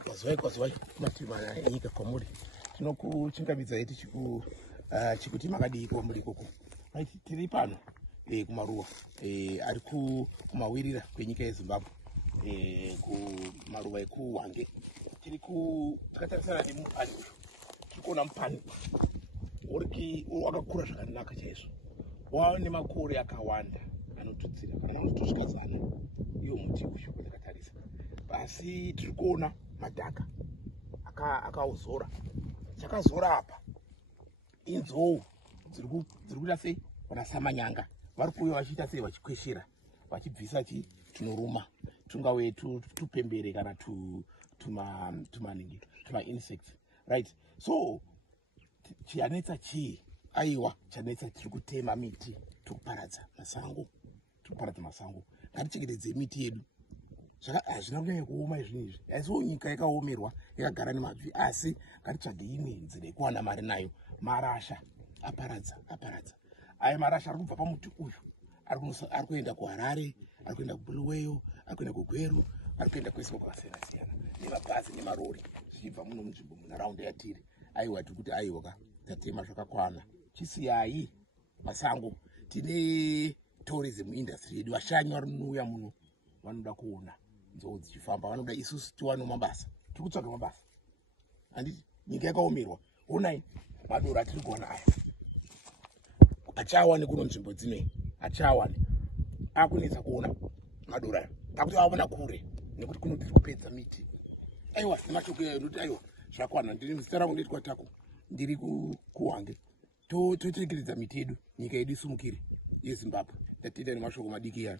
kwazwai kumatima enyika kwamuri tinokuchingamidza chikuti makadii kwamuri ikoko. Right, tiri pano kumaruwa ari kumawirira kwenyika yeZimbabwe, kumaruwa ekuhwange. Takatarisana nemupani uyu, tiri kuona mupani wakakura zvakanaka chaizvo, wava nemakore akawanda anotutsira kana anotosvika 100 iyo muti uyu watakatarisa. Asi tiri kuona madhaka akauzora. Chakazora apa inzou dziri kuita sei vanasamanyanga, vari kuuya vachiita sei vachikweshera, vachibvisa tunoruma, tungave tupembere kana tuma insects. Right, so chanetsa chii? Aiwa, chanetsa tiri kutema miti, tiri kuparadza masango. Ngatichengetedzei miti yedu. Hazvina kunyanya kuoma izvinizvi, asiwo nyika yakaomerwa yakagara nemabvi, asi ngatitsvage imwe nzira yekuwana mari nayo. Marasha aparadza. Aya marasha ari kubva pamuti uyu ari kuenda kuHarare, ari kuenda kuBulawayo, ari kuenda kuGweru, ari kuenda kwese kwakasiyana-siyana nemabhazi nemarori zvichibva muno munzvimbo munharaunda yatiri. Aiwa, tiri kuti aiwa tatema zvakakwana, chisiyai masango. Tine tourism industry yedu, vashanyi varinouya muno vanoda kuona nzou dzichifamba, vanoda isusu tiwane mabasa. Tiri kutsvaga mabasa, handiti? Nyika yakaomerwa. Onai madoro atiri kuona aya, achawane kuno nzvimbo dzinei, achawane. Akunetsa kuona madoro aya, akuti aona kure nekuti kuno tiri kupedza miti. Aiwa, nemashoko edu ndoti aiwa zvakwana. Ndiri muzita rangu ndiri Kwataku, ndiri kuHwange. Tochengetedza miti yedu, nyika yedu isumukire yeZimbabwe. Ndatienda nemashoko madiki aya.